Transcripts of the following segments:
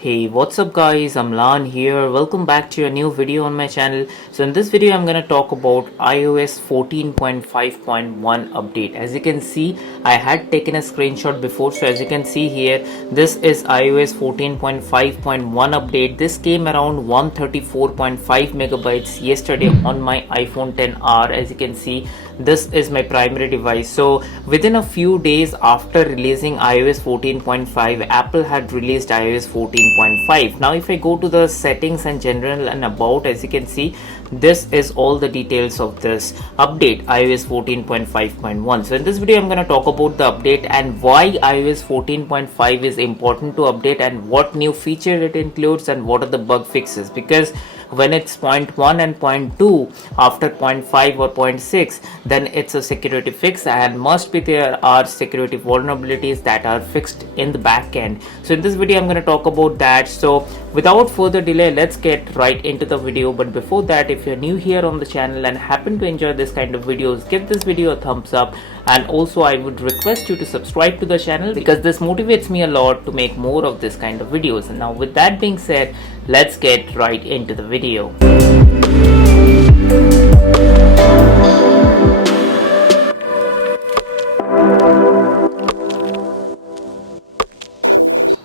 Hey, what's up guys, I'm Lan here. Welcome back to a new video on my channel. So in this video I'm going to talk about iOS 14.5.1 update. As you can see, I had taken a screenshot before, so as you can see here, this is iOS 14.5.1 update. This came around 134.5 megabytes yesterday on my iPhone 10R. As you can see, this is my primary device. So within a few days after releasing iOS 14.5, Apple had released iOS 14.5. Now if I go to the settings and general and about, as you can see, this is all the details of this update, iOS 14.5.1. So in this video I'm going to talk about the update and why iOS 14.5 is important to update and what new feature it includes and what are the bug fixes, because when it's 0.1 and 0.2 after 0.5 or 0.6, then it's a security fix and must be there are security vulnerabilities that are fixed in the back end. So in this video I'm going to talk about that. So without further delay, let's get right into the video. But before that, if you're new here on the channel and happen to enjoy this kind of videos, give this video a thumbs up, and also I would request you to subscribe to the channel because this motivates me a lot to make more of this kind of videos. And now with that being said, let's get right into the video.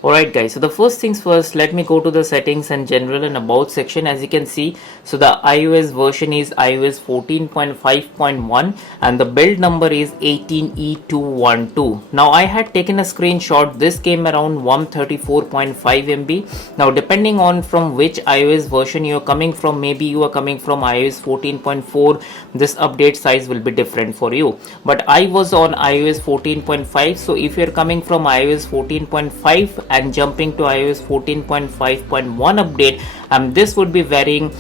Alright guys, so the first things first, let me go to the settings and general and about section. As you can see, so the iOS version is iOS 14.5.1 and the build number is 18E212. Now I had taken a screenshot. This came around 134.5 MB. Now depending on from which iOS version you are coming from, maybe you are coming from iOS 14.4, this update size will be different for you. But I was on iOS 14.5, so if you are coming from iOS 14.5 and jumping to iOS 14.5.1 update, this would be varying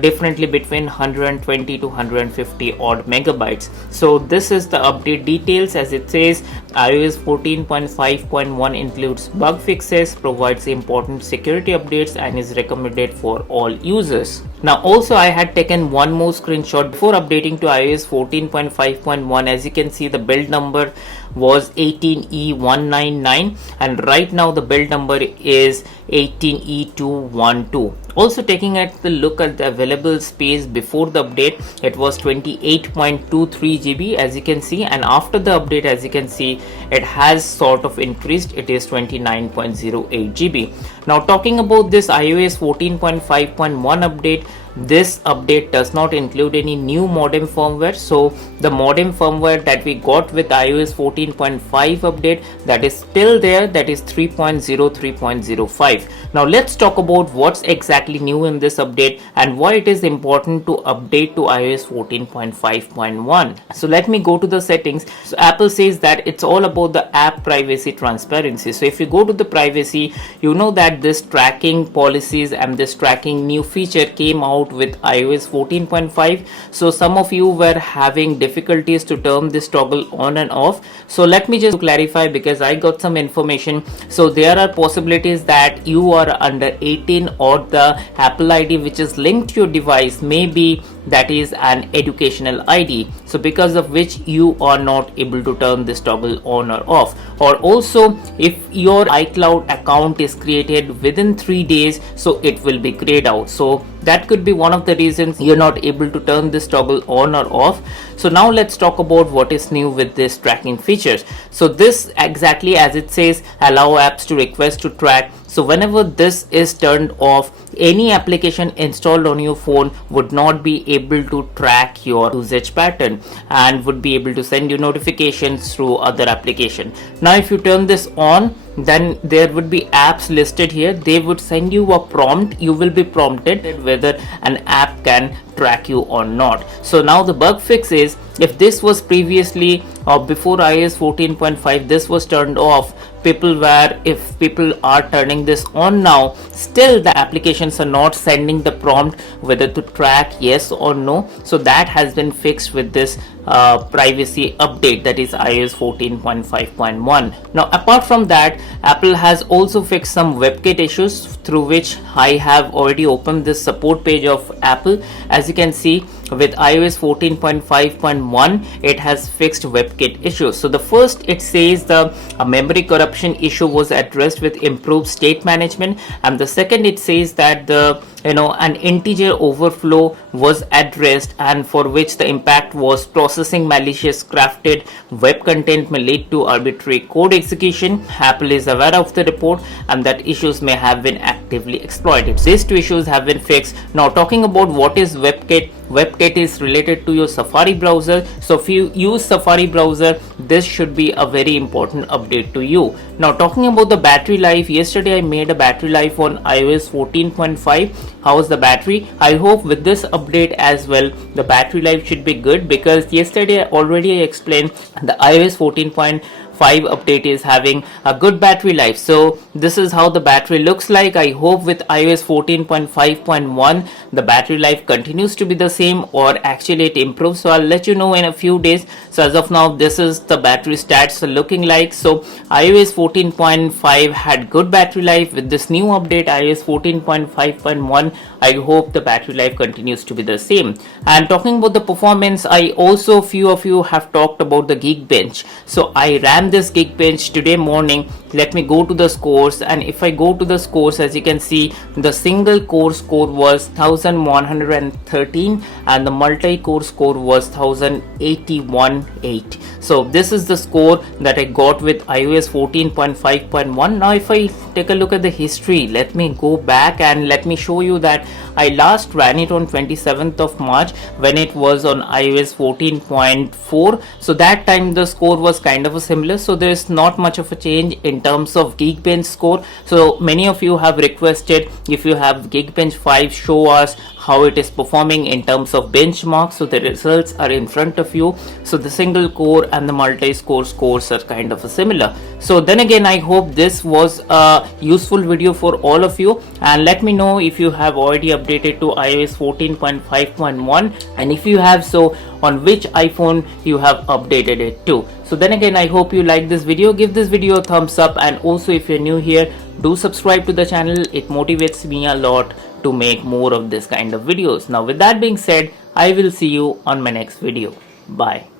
differently between 120 to 150 odd megabytes. So this is the update details. As it says, iOS 14.5.1 includes bug fixes, provides important security updates, and is recommended for all users. Now also I had taken one more screenshot before updating to iOS 14.5.1. As you can see, the build number was 18E199 and right now the build number is 18E212. Also taking a look at the available space before the update, it was 28.23 GB as you can see, and after the update, as you can see, it has sort of increased. It is 29.08 GB. Now talking about this iOS 14.5.1 update, this update does not include any new modem firmware. So the modem firmware that we got with iOS 14.5 update, that is still there, that is 3.03.05. Now let's talk about what's exactly new in this update and why it is important to update to iOS 14.5.1. So let me go to the settings. So Apple says that it's all about the app privacy transparency. So if you go to the privacy, you know that this tracking policies and this tracking new feature came out with iOS 14.5. so some of you were having difficulties to turn this toggle on and off. So let me just clarify because I got some information. So there are possibilities that you are under 18 or the Apple ID which is linked to your device, maybe that is an educational ID, so because of which you are not able to turn this toggle on or off. Or also if your iCloud account is created within 3 days, so it will be grayed out. So that could be one of the reasons you're not able to turn this toggle on or off. So now let's talk about what is new with this tracking features. So this exactly as it says, allow apps to request to track. So whenever this is turned off, any application installed on your phone would not be able to track your usage pattern and would be able to send you notifications through other application. Now if you turn this on, then there would be apps listed here. They would send you a prompt. You will be prompted whether an app can track you or not. So now the bug fix is, if this was previously or before iOS 14.5, this was turned off, if people are turning this on now, still the applications are not sending the prompt whether to track yes or no. So that has been fixed with this privacy update, that is iOS 14.5.1. Now apart from that, Apple has also fixed some Webkit issues, through which I have already opened this support page of Apple. As you can see, with iOS 14.5.1 it has fixed Webkit issues. So the first, it says the memory corruption issue was addressed with improved state management, and the second, it says that the an integer overflow was addressed, and for which the impact was processing malicious crafted web content may lead to arbitrary code execution. Apple is aware of the report and that issues may have been actively exploited. These two issues have been fixed. Now talking about what is Webkit. Webkit is related to your Safari browser. So if you use Safari browser, this should be a very important update to you. Now talking about the battery life, yesterday I made a battery life on iOS 14.5. How's the battery? I hope with this update as well the battery life should be good, because yesterday already I explained the iOS 14.5 update is having a good battery life. So this is how the battery looks like. I hope with iOS 14.5.1 the battery life continues to be the same, or actually it improves. So I'll let you know in a few days. So as of now, this is the battery stats looking like. So iOS 14.5 had good battery life. With this new update iOS 14.5.1, I hope the battery life continues to be the same. And talking about the performance, I also, few of you have talked about the Geekbench. So I ran this Geekbench today morning. Let me go to the scores, and if I go to the scores, as you can see, the single core score was 1113 and the multi-core score was 1081.8. So this is the score that I got with iOS 14.5.1. Now if I take a look at the history, let me go back and let me show you that I last ran it on 27th of March when it was on iOS 14.4. So that time the score was kind of a similar. So there is not much of a change in terms of Geekbench score. So many of you have requested, if you have Geekbench 5, show us how it is performing in terms of benchmarks. So the results are in front of you. So the single core and the multi-core scores are kind of similar. So then again, I hope this was a useful video for all of you, and let me know if you have already updated to iOS 14.5.1, and if you have, so on which iPhone you have updated it to. So then again, I hope you like this video. Give this video a thumbs up, and also if you're new here, do subscribe to the channel. It motivates me a lot to make more of this kind of videos. Now with that being said, I will see you on my next video. Bye.